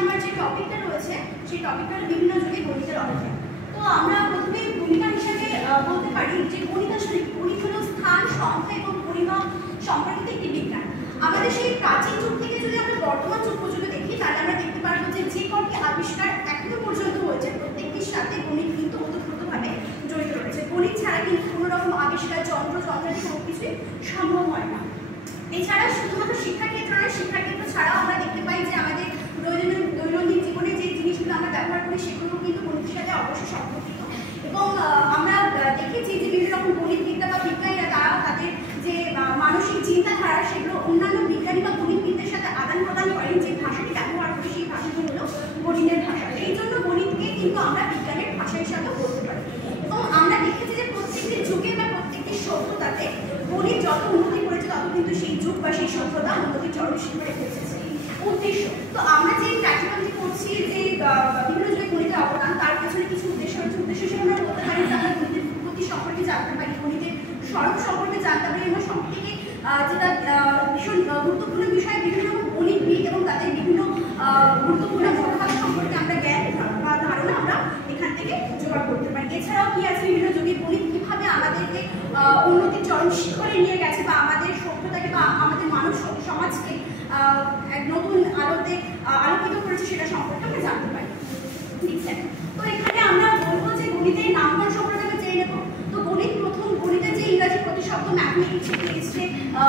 আমার যে টপিকটা রয়েছে সেই টপিকটা বিভিন্ন যুগে গণিতের অবদান। তো আমরা প্রথমে ভূমিকা হিসেবে বলতে পারি যে গণিত আসলে গণিত হলো স্থান, সংখ্যা এবং পরিমাপ সম্পর্কিত একটি বিজ্ঞান। আমাদের সেই প্রাচীন যুগ থেকে যদি আমরা বর্তমান যুগ পর্যন্ত দেখি তাহলে আমরা দেখতে পারবো যে যে কটি আবিষ্কার এখনো পর্যন্ত হয়েছে প্রত্যেকটির সাথে গণিত কিন্তু ওতপ্রোতভাবে জড়িত রয়েছে। গণিত ছাড়া কিন্তু কোনো রকম আবিষ্কার, যন্ত্রাদি কোনো কিছুই সম্ভব হয় না। এছাড়া শুধুমাত্র শিক্ষাক্ষেত্র নয়, শিক্ষাক্ষেত্র ছাড়াও আমরা দেখতে পাই যে আমাদের দৈনন্দিন জীবনে যে জিনিসগুলো আমরা ব্যবহার করি সেগুলো কিন্তু গণিতের সাথে অবশ্যই সম্পর্কিত। এবং আমরা দেখেছি যে বিভিন্ন রকম গণিতবিদ্যা বা বিজ্ঞানীরা তারা তাদের যে মানসিক চিন্তাধারা সেগুলো অন্যান্য বিজ্ঞানী বা গণিতবিদদের সাথে আদান প্রদান করেন। যে ভাষাটি ব্যবহার করি সেই ভাষাটি হলো গণিতের ভাষা। এই জন্য গণিতকে কিন্তু আমরা বিজ্ঞানের ভাষা হিসাবে বলতে পারি। এবং আমরা দেখেছি যে প্রত্যেকটি যুগে বা প্রত্যেকটি সভ্যতাতে গণিত যত উন্নতি করেছে তত কিন্তু সেই যুগ বা সেই সভ্যতা উন্নতির চরম শিখরে পৌঁছেছে। উদ্দেশ্য তো আমরা যে প্র্যাকটিক্যালি করছি যে বিভিন্ন যুগে গণিতের অবদান, তার পেছনে কিছু উদ্দেশ্য রয়েছে। উদ্দেশ্য হিসেবে আমরা বলতে পারি যে আমরা গণিতের উৎপত্তি সম্পর্কে জানতে পারি, গণিতের স্বরূপ সম্পর্কে জানতে পারি এবং সব থেকে যেটা ভীষণ গুরুত্বপূর্ণ বিষয় বিভিন্ন রকম গণিতবিদ এবং তাদের বিভিন্ন গুরুত্বপূর্ণ মতবাদ সম্পর্কে আমরা জ্ঞান বা ধারণা আমরা এখান থেকে জোগাড় করতে পারি। এছাড়াও কি আছে বিভিন্ন যুগে গণিত কীভাবে আমাদেরকে উন্নতির চরম শিখরে নিয়ে গেছে বা আমাদের সভ্যতাকে বা আমাদের মানব সমাজকে এক নতুন আলোতে আলোকিত করেছে সেটা সম্পর্কে আমরা জানতে পারি। ঠিক আছে, তো এখানে আমরা বলবো যে গণিতের নামকরণ সম্পর্কে আমরা জেনে নেব। তো গণিতের যে ইংরাজি প্রতিশব্দ ম্যাথমেটিক্স থেকে এসেছে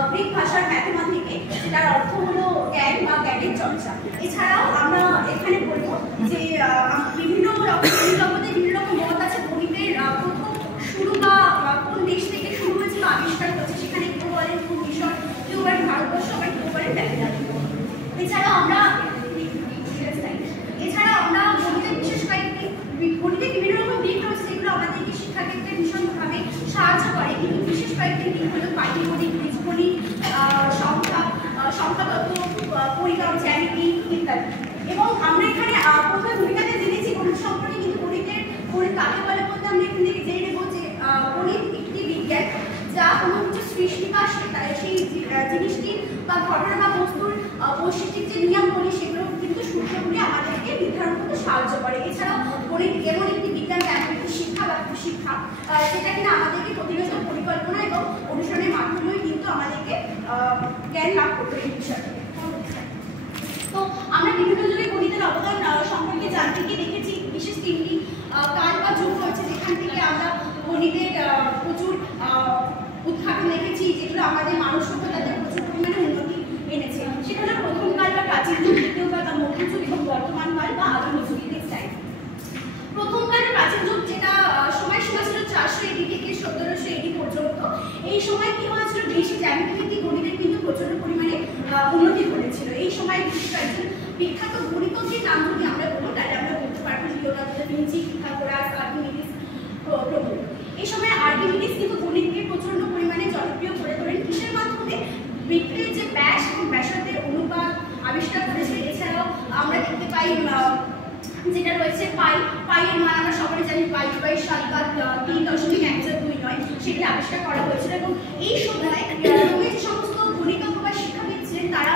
গ্রিক ভাষার ম্যাথমেটিকে, যেটার অর্থ হলো জ্ঞান বা জ্ঞানের চর্চা। এছাড়াও আমরা এখানে বলবো যে বিভিন্ন রকম জগতে বিভিন্ন রকম মত আছে গণিতের প্রথম শুরু বা কোন দেশ থেকে শুরু হয়েছে বা আবিষ্কার হয়েছে। সেখানে কেউ বলেন মিশর, কেউ বলেন ভারতবর্ষ, আবার কেউ বলেন ব্যাবিলন। এছাড়াও আমরা গণিতের বিশেষ কয়েকটি গণিতের বিভিন্ন রকম দিক রয়েছে যেগুলো আমাদেরকে শিক্ষাক্ষেত্রে ভীষণভাবে সাহায্য করে। কিন্তু বিশেষ কয়েকটি দিক হলো পাটিগণিত, বীজগণিত, সংখ্যাতত্ত্ব, পরিমাপ, জ্যামিতি ইত্যাদি। এবং আমরা এখানে প্রথমে ভূমিকাতে জেনেছি গণিত সম্পর্কে, কিন্তু গণিত কাকে বলে বলতে আমরা এখান থেকে জেনে নেব যে গণিত একটি বিজ্ঞান যা কোনো কিছু সৃষ্টি বা সেই জিনিসটি বা ঘটনা বা বস্তুর বৈশিষ্ট্যিক যে নিয়মগুলি সেগুলো কিন্তু সূত্রগুলি আমাদেরকে নির্ধারণ করতে সাহায্য করে। এছাড়াও গণিত এমন একটি বিজ্ঞান একটি শিক্ষা যেটা কিনা আমাদেরকে প্রতিনিয়ত পরিকল্পনা এবং অনুসরণের মাধ্যমেই কিন্তু আমাদেরকে জ্ঞান লাভ করতে এই বিষয়ে। তো আমরা বিভিন্ন যুগে গণিতের অবদান সম্পর্কে জানতে গিয়ে দেখেছি বিশেষ তিনটি কাল বা যুগ রয়েছে যেখান থেকে আমরা গণিতের প্রচুর উদ্ঘাটন দেখেছি, যেগুলো আমাদের মানব সভ্যতাতে প্রচুর পরিমাণে উন্নতি এনেছে। সেটা হলো প্রথম কাল বা প্রাচীন যুগ, দ্বিতীয় কাল বা মধ্যযুগ এবং বর্তমান কাল বা আধুনিক যুগ। প্রথম কালের প্রাচীন যুগ, যেটা সময়সীমা ছিল 400 AD থেকে 1700 AD পর্যন্ত। এই সময় কি হয়েছিল, বেশি জ্যামিতিভিত্তিক গণিতের কিন্তু প্রচন্ড পরিমাণে উন্নতি ঘটেছিল। এই সময় বিশেষ কয়েকজন বিখ্যাত গণিতজ্ঞের নাম যদি আমরা বলি তাহলে আমরা বলতে পারবো Leonardo da Vinci, Pythagoras, Archimedes প্রমুখ। এই সময় আর্কিমিডিস কিন্তু গণিতকে প্রচন্ড পরিমাণে জনপ্রিয় করে তোলেন। কিসের মাধ্যমে? বৃত্তের যে ব্যাস এবং ব্যাসার্ধের অনুপাত আবিষ্কার করেছিলেন। এছাড়াও আমরা দেখতে পাই যেটা রয়েছে পাইয়ের মান আমরা সকলে জানি 22/7 বা 3.129, সেটি আবিষ্কার করা হয়েছিল। এবং এই সময় যে সমস্ত গণিতজ্ঞ বা শিক্ষাবিদ ছিলেন তারা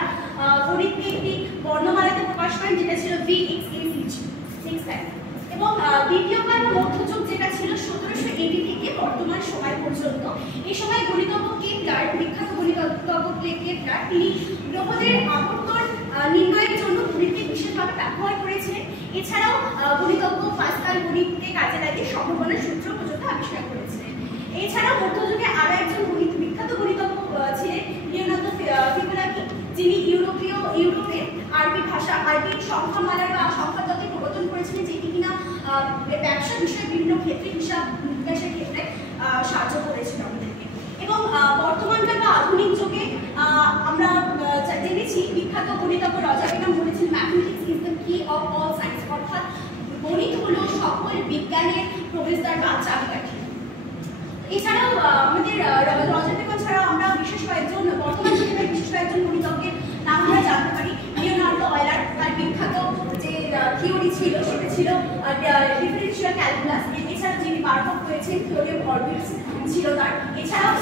গণিতকে একটি বর্ণমালাতে প্রকাশ করেন যেটা ছিল VXACG। এবং দ্বিতীয় কাল বা মধ্যযুগ যেটা ছিল 1700 AD থেকে বর্তমান সময় পর্যন্ত। এই সময় গণিতজ্ঞ কেপলার, বিখ্যাত গণিতজ্ঞ কেপলার, তিনি গ্রহদের আবর্তন নির্ণয়ের জন্য গণিতকে বিশেষভাবে ব্যবহার করেছিলেন। এছাড়াও গণিতজ্ঞ পাস্কাল গণিতকে কাজে লাগিয়ে সম্ভাবনার সূত্র পর্যন্ত আবিষ্কার করেছিলেন। এছাড়াও মধ্যযুগে আরও একজন বিখ্যাত গণিতজ্ঞ ছিলেন লিওনার্দো ফিবোনাকি, যিনি ইউরোপে আরবি সংখ্যামালার বা সংখ্যাতত্ত্বের প্রবর্তন করেছিলেন, যেটি কিনা ব্যবসা বিষয়ে বিভিন্ন ক্ষেত্রে হিসাব নিকাশের ক্ষেত্রে সাহায্য করেছিল আমাদেরকে। এবং বর্তমানকাল বা আধুনিক যুগে আমরা জেনেছি বিখ্যাত গণিতজ্ঞ রজার বেকহাম বলেছেন ম্যাথমেটিক্স ইজ দ্য কি অফ অল সায়েন্স, অর্থাৎ গণিত হলো সকল বিজ্ঞানের প্রবেশদ্বার বা চাবিকাঠি। এছাড়াও আমাদের রজার বেকহাম ছাড়াও আমরা বর্তমান যুগের বিশেষ কয়েকজন গণিতজ্ঞের নাম আমরা জানতে পারি। লিওনার্দো অয়লার, তার বিখ্যাত যে থিওরি ছিল সেটা ছিল ডিফারেনশিয়াল ক্যালকুলাস। এছাড়া যিনি বার আউট করেছেন থিওরি অফ অরবিটস ছিল তার। এছাড়াও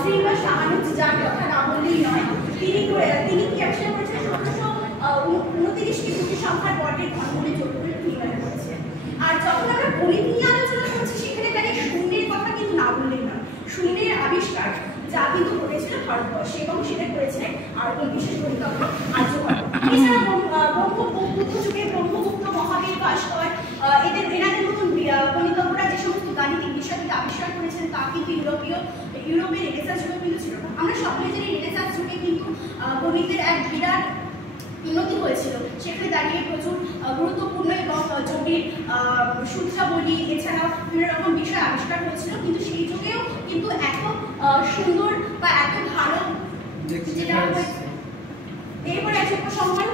শ্রীনিবাস রামানুজ, যার কথা না বললেই নয়, তিনি কি আবিষ্কার করেছেন 1729টি দুটি সংখ্যার বর্গের পরিতজ্ঞ আর্যভট্ট। এছাড়া ব্রহ্মগুপ্ত যুগে ব্রহ্মগুপ্ত, মহাবীর, ভাস্কর, এনাদের মতন পরিতজ্ঞরা যে সমস্ত গাণিতিক বিষয়টিকে আবিষ্কার করেছেন তা কিন্তু ইউরোপের রেনেসাঁস যুগে কিন্তু ছিল না। আমরা সকলে জানি রেনেসাঁস যুগে কিন্তু গণিতের এক বিরাট উন্নতি হয়েছিল। সেখানে দাঁড়িয়ে প্রচুর গুরুত্বপূর্ণ এবং জটিল সূত্রাবলী এছাড়াও বিভিন্ন রকম বিষয় আবিষ্কার হয়েছিল, কিন্তু সেই যুগেও কিন্তু এত সুন্দর বা এত ভালো যেটা এরপরে আছে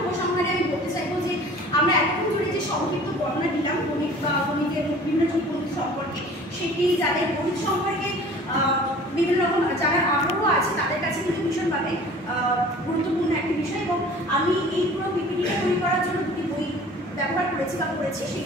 উপসংহারে আমি বলতে চাইবো যে আমরা এতক্ষণ ধরে যে সংক্ষিপ্ত বর্ণনা দিলাম গণিত বা গণিতের বিভিন্ন গণিত সম্পর্কে, সেটি যাদের গণিত সম্পর্কে বিভিন্ন রকম যারা আগ্রহ আছে তাদের কাছে কিন্তু ভীষণভাবে গুরুত্বপূর্ণ একটি বিষয়। এবং আমি এই পুরো পিপিটিটা তৈরি করার জন্য দুটি বই ব্যবহার করেছি বা করেছি, সেই